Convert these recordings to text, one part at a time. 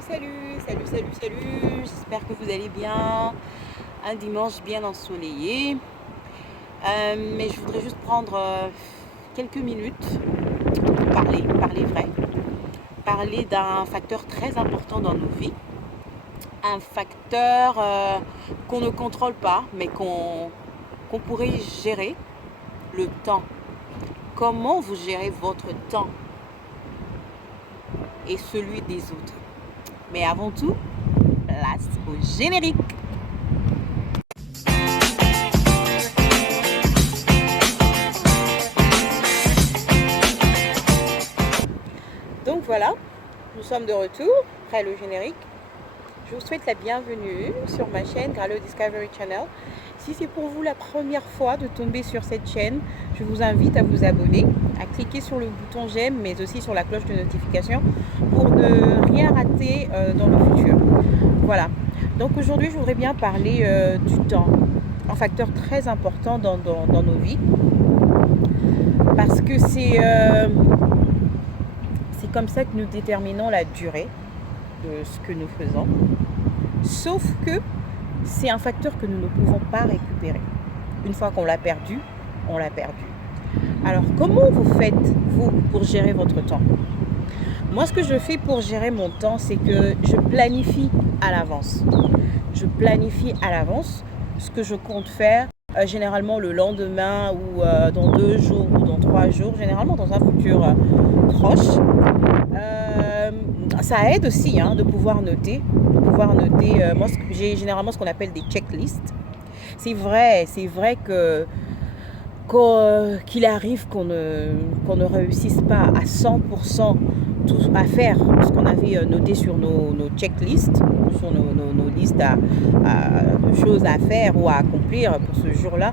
Salut. J'espère que vous allez bien. Un dimanche bien ensoleillé. Mais je voudrais juste prendre quelques minutes pour parler vrai. Parler d'un facteur très important dans nos vies. Un facteur qu'on ne contrôle pas, mais qu'on pourrait gérer, le temps. Comment vous gérez votre temps et celui des autres? Mais avant tout, place au générique. Donc voilà, nous sommes de retour après le générique. Je vous souhaite la bienvenue sur ma chaîne Gralo Discovery Channel. Si c'est pour vous la première fois de tomber sur cette chaîne, je vous invite à vous abonner, à cliquer sur le bouton j'aime, mais aussi sur la cloche de notification pour ne rien rater dans le futur. Voilà. Donc aujourd'hui, je voudrais bien parler du temps, un facteur très important dans nos vies, parce que c'est comme ça que nous déterminons la durée de ce que nous faisons. Sauf que c'est un facteur que nous ne pouvons pas récupérer. Une fois qu'on l'a perdu, on l'a perdu. Alors, comment vous faites, vous, pour gérer votre temps? Moi, ce que je fais pour gérer mon temps, c'est que je planifie à l'avance. Je planifie à l'avance ce que je compte faire, généralement le lendemain ou dans 2 jours ou dans 3 jours, généralement dans un futur proche. Ça aide aussi de pouvoir noter. Moi, j'ai généralement ce qu'on appelle des checklists. C'est vrai que qu'il arrive qu'on ne réussisse pas à 100% à faire ce qu'on avait noté sur nos checklists, sur nos listes de choses à faire ou à accomplir pour ce jour-là.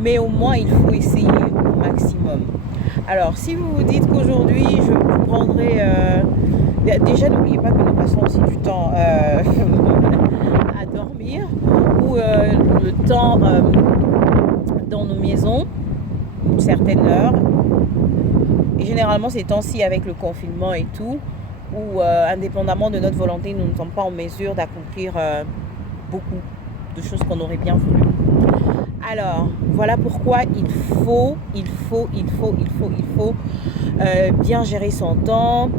Mais au moins, il faut essayer au maximum. Alors, si vous vous dites qu'aujourd'hui, je prendrai... déjà, n'oubliez pas que nous passons aussi du temps à dormir ou le temps dans nos maisons, une certaine heure. Et généralement, ces temps-ci, avec le confinement et tout, où indépendamment de notre volonté, nous ne sommes pas en mesure d'accomplir beaucoup de choses qu'on aurait bien voulu. Alors, voilà pourquoi il faut bien gérer son temps,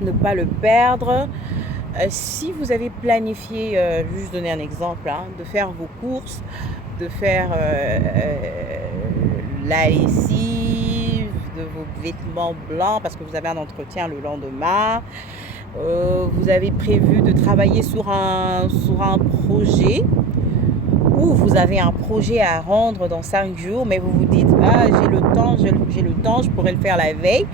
ne pas le perdre. Si vous avez planifié, juste donner un exemple, de faire vos courses, de faire la lessive de vos vêtements blancs parce que vous avez un entretien le lendemain, vous avez prévu de travailler sur un projet, ou vous avez un projet à rendre dans 5 jours, mais vous vous dites j'ai le temps, je pourrais le faire la veille,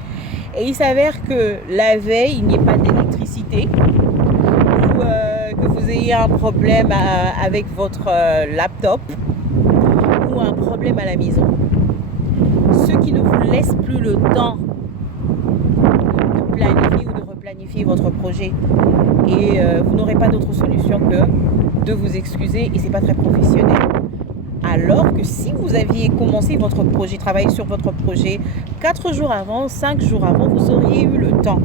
et il s'avère que la veille il n'y ait pas d'électricité, ou que vous ayez un problème avec votre laptop, ou un problème à la maison, ce qui ne vous laisse plus le temps de planifier ou de replanifier votre projet, et vous n'aurez pas d'autre solution que de vous excuser, et c'est pas très professionnel. Alors que si vous aviez commencé votre projet, travaillé sur votre projet 4 jours avant, 5 jours avant, vous auriez eu le temps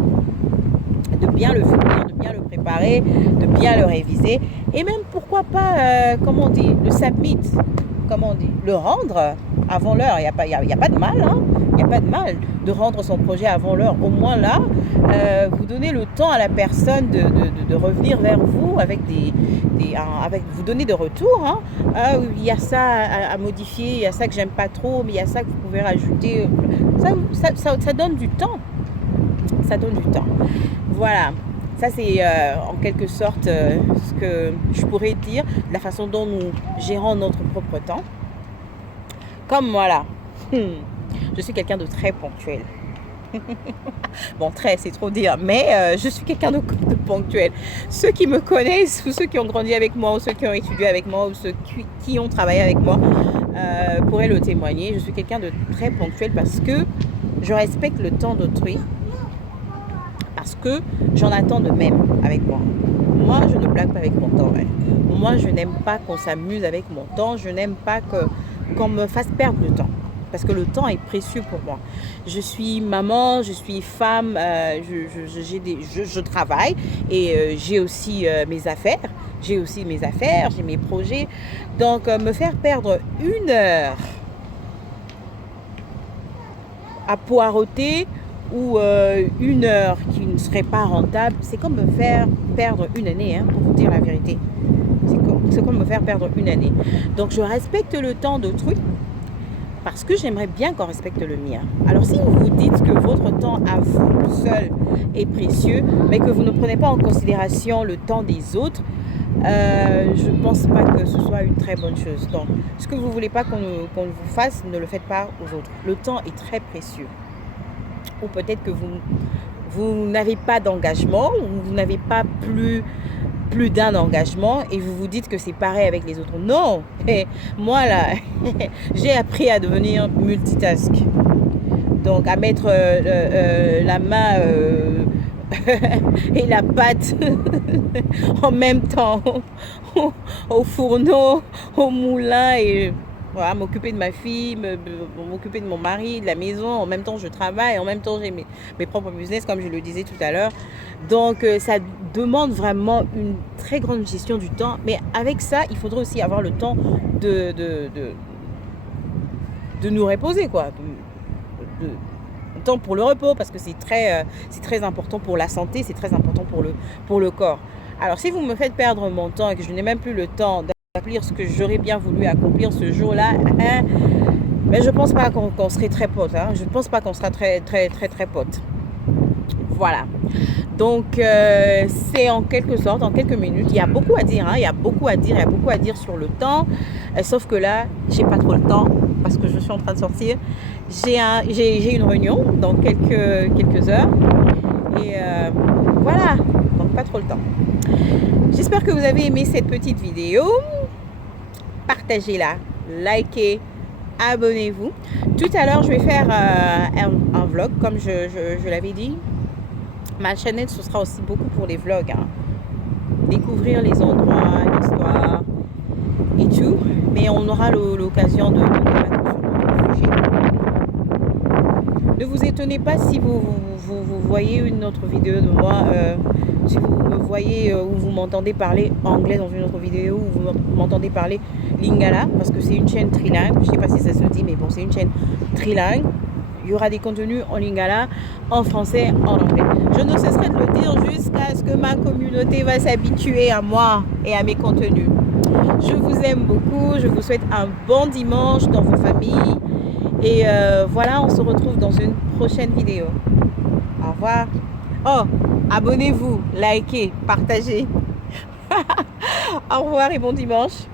de bien le finir, de bien le préparer, de bien le réviser, et même pourquoi pas, le submit, le rendre avant l'heure. Il n'y a pas de mal, il n'y a pas de mal de rendre son projet avant l'heure. Au moins là, vous donnez le temps à la personne de revenir vers vous avec vous donner de retour. Il y a ça à modifier, il y a ça que j'aime pas trop, mais il y a ça que vous pouvez rajouter. Ça donne du temps. Ça donne du temps. Voilà. Ça, c'est en quelque sorte ce que je pourrais dire, la façon dont nous gérons notre propre temps. Comme moi là, je suis quelqu'un de très ponctuel. Bon, très, c'est trop dire, mais je suis quelqu'un de ponctuel. Ceux qui me connaissent, ou ceux qui ont grandi avec moi, ou ceux qui ont étudié avec moi, ou ceux qui ont travaillé avec moi, pourraient le témoigner. Je suis quelqu'un de très ponctuel parce que je respecte le temps d'autrui, parce que j'en attends de même avec moi. Moi, je ne blague pas avec mon temps. Moi, je n'aime pas qu'on s'amuse avec mon temps. Je n'aime pas qu'on me fasse perdre le temps. parce que le temps est précieux pour moi. Je suis maman, je suis femme, je travaille et j'ai aussi mes affaires. J'ai mes projets. Donc, me faire perdre 1 heure à poireauter ou 1 heure qui ne serait pas rentable, c'est comme me faire perdre une année, hein, pour vous dire la vérité. C'est comme me faire perdre une année. Donc, je respecte le temps d'autrui parce que j'aimerais bien qu'on respecte le mien. Alors, si vous vous dites que votre temps à vous seul est précieux, mais que vous ne prenez pas en considération le temps des autres, je ne pense pas que ce soit une très bonne chose. Donc, ce que vous ne voulez pas qu'on vous fasse, ne le faites pas aux autres. Le temps est très précieux. Ou peut-être que vous n'avez pas d'engagement, ou vous n'avez pas plus d'un engagement et vous vous dites que c'est pareil avec les autres. Non, moi là, j'ai appris à devenir multitask. Donc à mettre la main et la pâte en même temps au fourneau, au moulin et voilà, m'occuper de ma fille, m'occuper de mon mari, de la maison. En même temps, je travaille. En même temps, j'ai mes propres business, comme je le disais tout à l'heure. Donc, ça demande vraiment une très grande gestion du temps. Mais avec ça, il faudrait aussi avoir le temps de nous reposer, quoi. Le temps pour le repos, parce que c'est très important pour la santé, c'est très important pour le corps. Alors, si vous me faites perdre mon temps et que je n'ai même plus le temps d'accomplir ce que j'aurais bien voulu accomplir ce jour-là, hein, mais je pense pas qu'on serait très potes. Hein. Je pense pas qu'on sera très potes. Voilà. Donc, c'est en quelque sorte, en quelques minutes. Il y a beaucoup à dire. Hein. Il y a beaucoup à dire sur le temps. Sauf que là, j'ai pas trop le temps parce que je suis en train de sortir. J'ai une réunion dans quelques heures. Et voilà. Donc, pas trop le temps. J'espère que vous avez aimé cette petite vidéo. Partagez-la, likez, abonnez-vous. Tout à l'heure, je vais faire un vlog, comme je l'avais dit. Ma chaîne, ce sera aussi beaucoup pour les vlogs. Hein. Découvrir les endroits, l'histoire et tout. Mais on aura l'occasion de débattre sur le sujet. Ne vous étonnez pas si vous voyez une autre vidéo de moi, si vous me voyez ou vous m'entendez parler anglais dans une autre vidéo, ou vous m'entendez parler lingala, parce que c'est une chaîne trilingue. Je ne sais pas si ça se dit, mais bon, c'est une chaîne trilingue. Il y aura des contenus en lingala, en français, en anglais. Je ne cesserai de le dire jusqu'à ce que ma communauté va s'habituer à moi et à mes contenus. Je vous aime beaucoup. Je vous souhaite un bon dimanche dans vos familles. Et voilà, on se retrouve dans une prochaine vidéo. Au revoir. Oh, abonnez-vous, likez, partagez. Au revoir et bon dimanche.